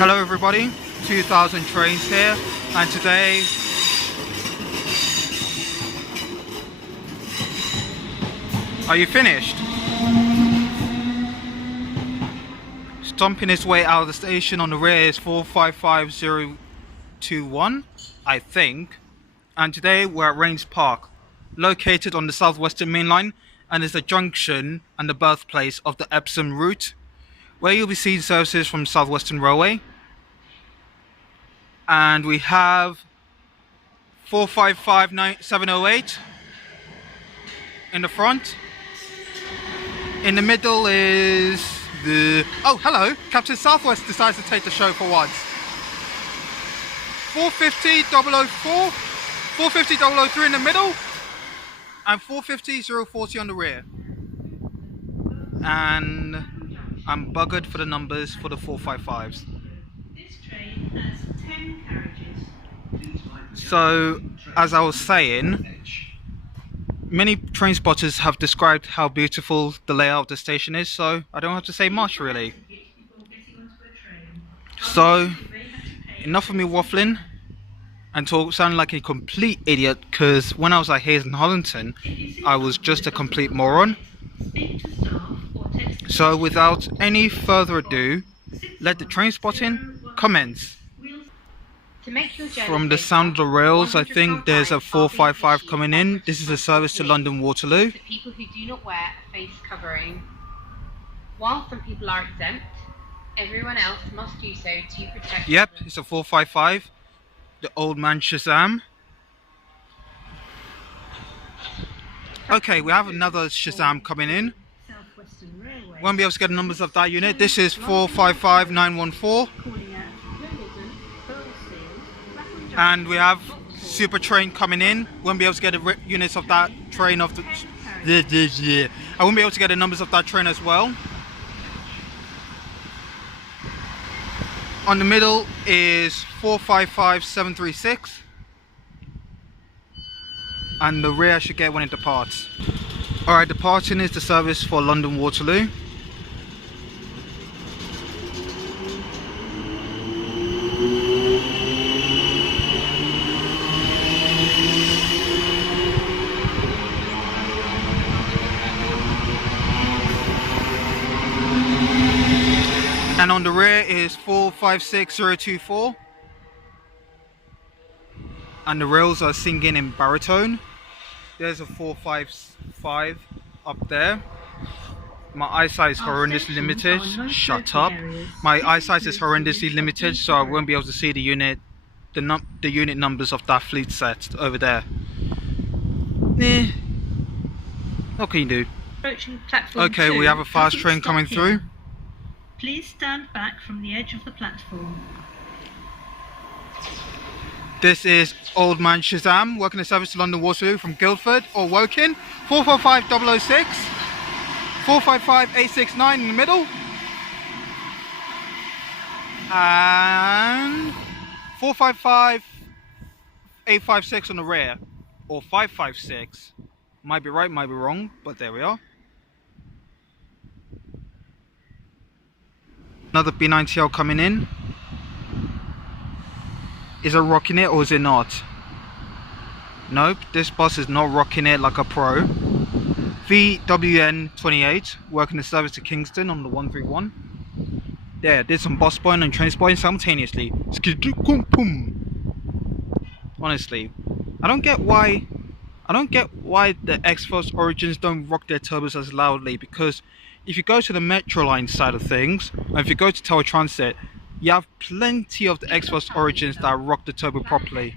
Hello everybody, 2000 Trains here, and today are you finished? Stomping his way out of the station on the rear is 455021, I think, and today we're at Raynes Park, located on the southwestern main line, and is the junction and the birthplace of the Epsom route, where you'll be seeing services from Southwestern Railway. And we have 455708 in the front. In the middle is the... oh, hello! Captain Southwest decides to take the show for once. 450004, 450003 in the middle, and 450040 on the rear. And I'm buggered for the numbers for the 455s. This train has 10 carriages. So, as I was saying, many train spotters have described how beautiful the layout of the station is, so I don't have to say much really. So, enough of me waffling and sounding like a complete idiot, because when I was at Hayes and Hollington, I was just a complete moron. So without any further ado, let the train spotting commence. From the sound of the rails, I think there's a 455 coming in. This is a service to London Waterloo. For people who do not wear a face covering. While some people are exempt, everyone else must do so to protect. Yep, it's a 455. The old man Shazam. Okay, we have another Shazam coming in. Won't be able to get the numbers of that unit. This is 455914. And we have Super Train coming in. Won't be able to get the units of that train of the... I won't be able to get the numbers of that train as well. On the middle is 455736. And the rear should get when it departs. Alright, departing is the service for London Waterloo. And on the rear is 456024. And the rails are singing in baritone. There's a 455 up there. My eyesight is horrendously limited. Shut up. My eyesight is horrendously limited, so I won't be able to see the unit, the unit numbers of that fleet set over there. What can you do? Okay, we have a fast train coming through. Please stand back from the edge of the platform. This is Old Man Shazam, working the service to London Waterloo from Guildford or Woking. 445006, 455869 in the middle, and 455856 on the rear, or 556. Might be right, might be wrong, but there we are. Another B9TL coming in. Is it rocking it or is it not? Nope, this bus is not rocking it like a pro. VWN28, working the service to Kingston on the 131. Yeah, did some bus spotting and train spotting simultaneously. Honestly, I don't get why the X-Force Origins don't rock their turbos as loudly, because if you go to the Metro line side of things, and if you go to Tower Transit, you have plenty of the X-Force Origins that rock the turbo properly.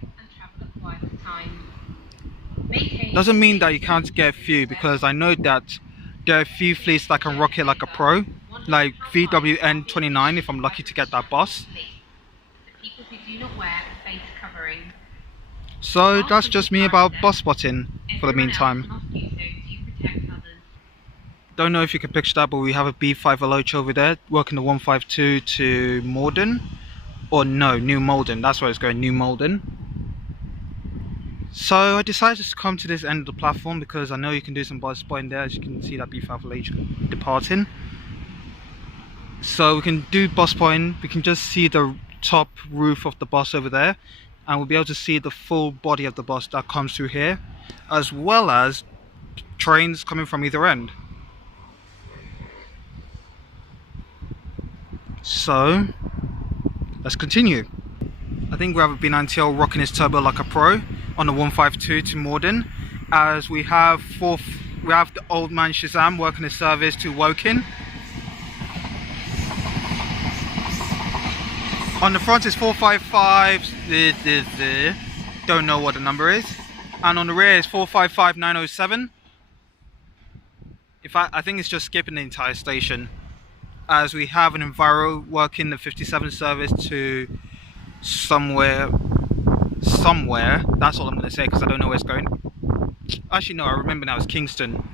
Doesn't mean that you can't get a few, because I know that there are a few fleets that can rock it like a pro, like VWN29 if I'm lucky to get that bus. So that's just me about bus spotting for the meantime. Don't know if you can picture that, but we have a B5LH over there working the 152 to Morden, or no, New Malden. That's where it's going, New Malden. So I decided to come to this end of the platform because I know you can do some bus spotting there. As you can see, that B5LH departing. So we can do bus point. We can just see the top roof of the bus over there, and we'll be able to see the full body of the bus that comes through here, as well as trains coming from either end. So let's continue. I think we have a B9TL rocking his turbo like a pro on the 152 to Morden, as we have the old man Shazam working his service to Woking. On the front is 455, don't know what the number is, and on the rear is 455907. In fact, I think it's just skipping the entire station, as we have an Enviro working the 57 service to somewhere. That's all I'm going to say, because I don't know where it's going. Actually no, I remember now, it's Kingston.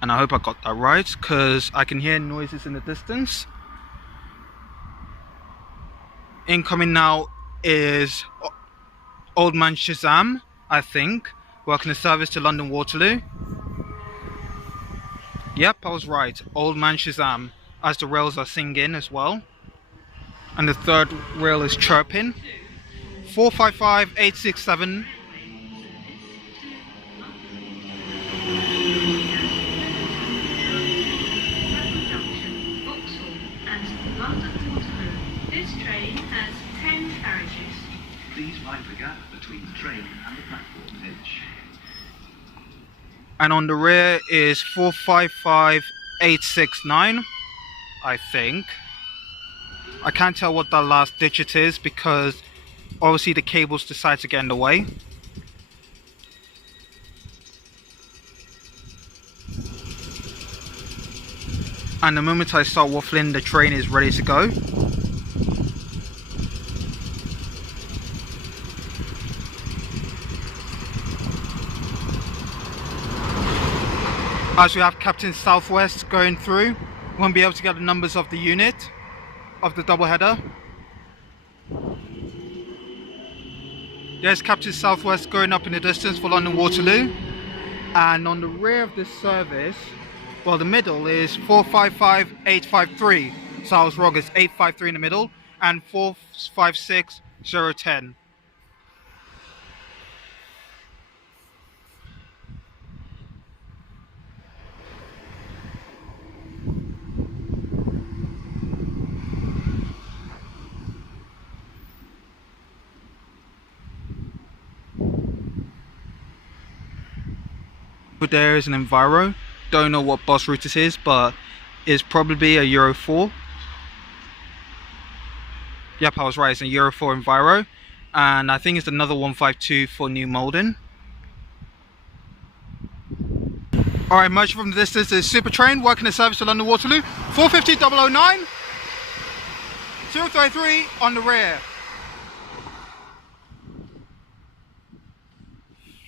And I hope I got that right, because I can hear noises in the distance. Incoming now is Old Man Shazam, I think, working the service to London Waterloo. Yep, I was right, Old Man Shazam, as the rails are singing as well. And the third rail is chirping. 455867. Junction, Vauxhall and London Waterloo. This train has 10 carriages. Please mind the gap between the train and the platform edge. And on the rear is 455869, I think. I can't tell what that last digit is, because obviously the cables decide to get in the way. And the moment I start waffling, the train is ready to go. As we have Captain Southwest going through, we won't be able to get the numbers of the unit, of the double header. There's Captain Southwest going up in the distance for London Waterloo. And on the rear of this service, well, the middle is 455853. So I was wrong, it's 853 in the middle, and 456010. But there is an Enviro. Don't know what bus route this is, but it's probably a Euro 4. Yep, I was right, it's a Euro 4 Enviro. And I think it's another 152 for New Malden. Alright, merging from the distance is Super Train working the service to London Waterloo. 450009. 033 on the rear.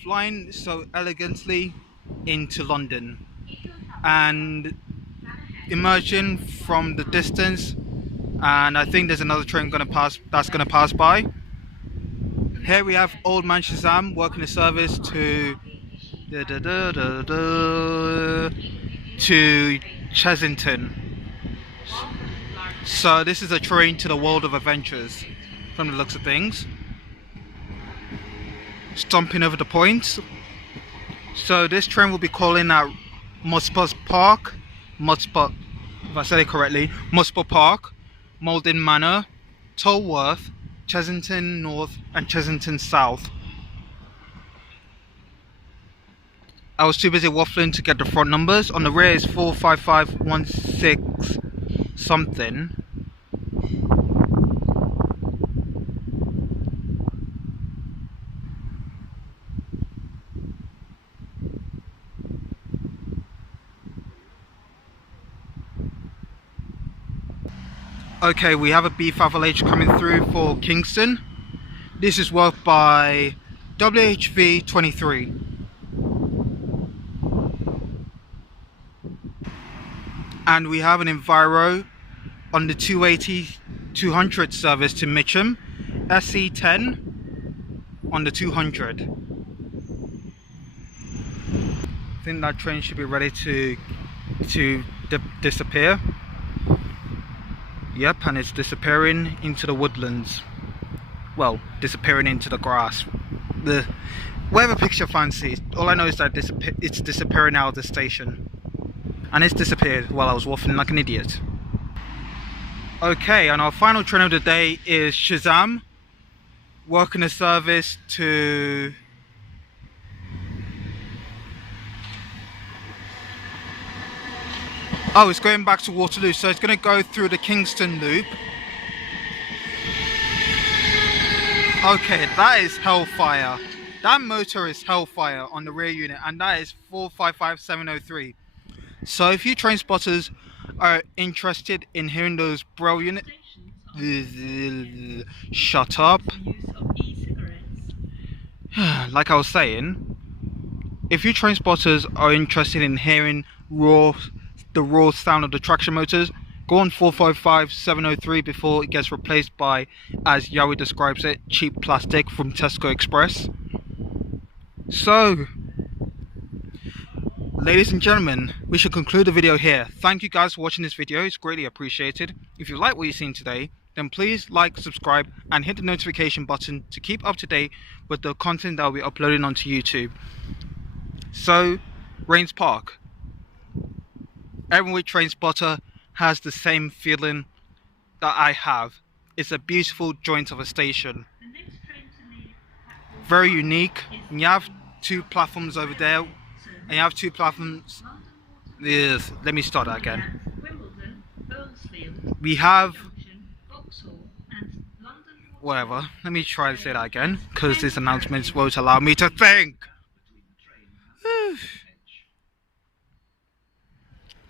Flying so elegantly into London, and emerging from the distance, and I think there's another train going to pass by. Here we have Old Man Shazam working the service to Chesington. So this is a train to the world of adventures from the looks of things. Stomping over the points. So this train will be calling at Worcester Park, if I said it correctly, Worcester Park, Malden Manor, Tolworth, Chesington North and Chesington South. I was too busy waffling to get the front numbers. On the rear is 45516 something. Okay, we have a B5LH coming through for Kingston. This is worked by WHV23. And we have an Enviro on the 280-200 service to Mitcham, SE10 on the 200. I think that train should be ready to disappear. Yep, and it's disappearing into the woodlands. Well, disappearing into the grass. Whatever picture fancy. All I know is that it's disappearing out of the station. And it's disappeared while I was waffling like an idiot. Okay, and our final train of the day is Shazam. Working a service to... Oh, it's going back to Waterloo, so it's going to go through the Kingston loop. Okay, that is hellfire. That motor is hellfire on the rear unit, and that is 455703. So if you train spotters are interested in hearing those brilliant... Shut up. Like I was saying, if you train spotters are interested in hearing the raw sound of the traction motors, go on 455703 before it gets replaced by, as Yowie describes it, cheap plastic from Tesco Express. So, ladies and gentlemen, we should conclude the video here. Thank you guys for watching this video, it's greatly appreciated. If you like what you've seen today, then please like, subscribe and hit the notification button to keep up to date with the content that I'll be uploading onto YouTube. So, Raynes Park. Every train spotter has the same feeling that I have. It's a beautiful joint of a station. Very unique. And you have two platforms over there. And you have two platforms. Yes, let me start that again. We have... Whatever. Let me try to say that again, because these announcements won't allow me to think.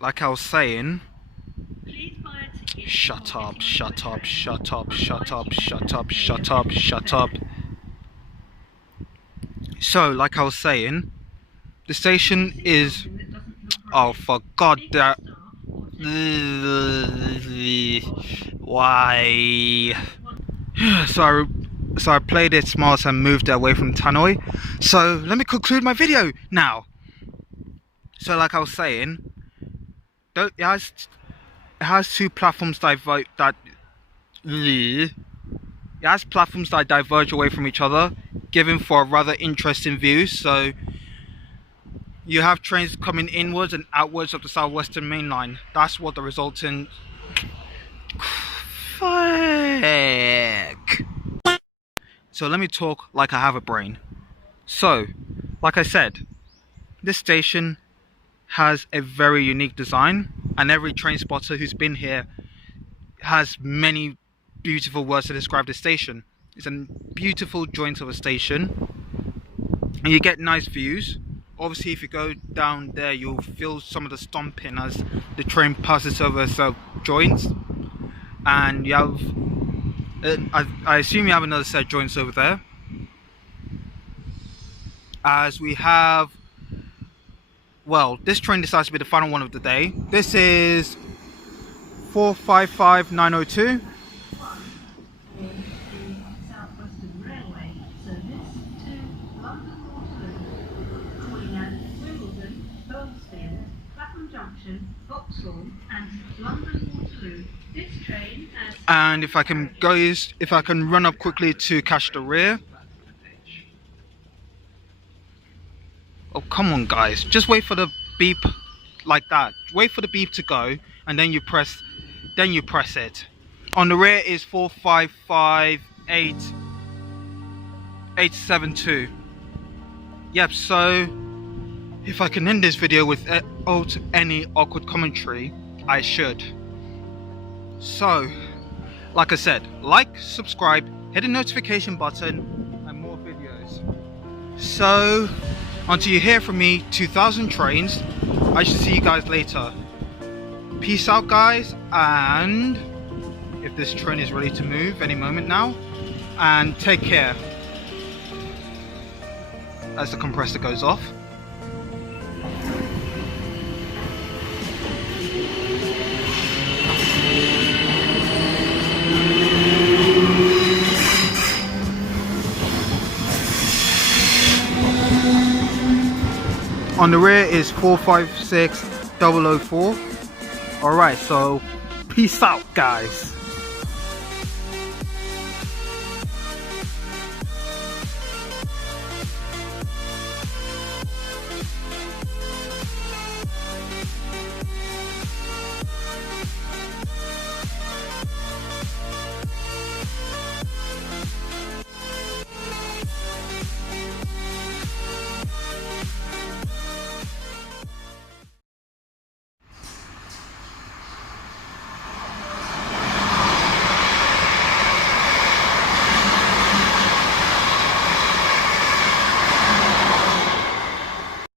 Like I was saying... Shut up, shut up, shut up, shut up, shut up, shut up, shut up. So, like I was saying, the station is... Oh, for God, that... Why? So I played it smart and moved it away from Tannoy. So, let me conclude my video now. So, like I was saying, it has two platforms that diverge away from each other, giving for a rather interesting view. So you have trains coming inwards and outwards of the Southwestern Main Line. That's what the resulting... Fuck. So let me talk like I have a brain. So, like I said, this station has a very unique design, and every train spotter who's been here has many beautiful words to describe the station. It's a beautiful joint of a station, and you get nice views. Obviously, if you go down there, you'll feel some of the stomping as the train passes over some joints, and you have I assume you have another set of joints over there, as we have... Well, this train decides to be the final one of the day. This is 455902. Southwestern Railway service to London Waterloo, calling at Wimbledon, Bolesfield, Clapham Junction, Vauxhall and London Waterloo. This train has... And if I can run up quickly to catch the rear. Oh, come on guys, just wait for the beep like that. Wait for the beep to go and then you press it. On the rear is 455872. Yep, so if I can end this video without any awkward commentary, I should. So, like I said, like, subscribe, hit the notification button and more videos. So, until you hear from me 2000 trains, I shall see you guys later. Peace out guys, and if this train is ready to move any moment now, and take care. As the compressor goes off. On the rear is 456004. Alright, so peace out, guys.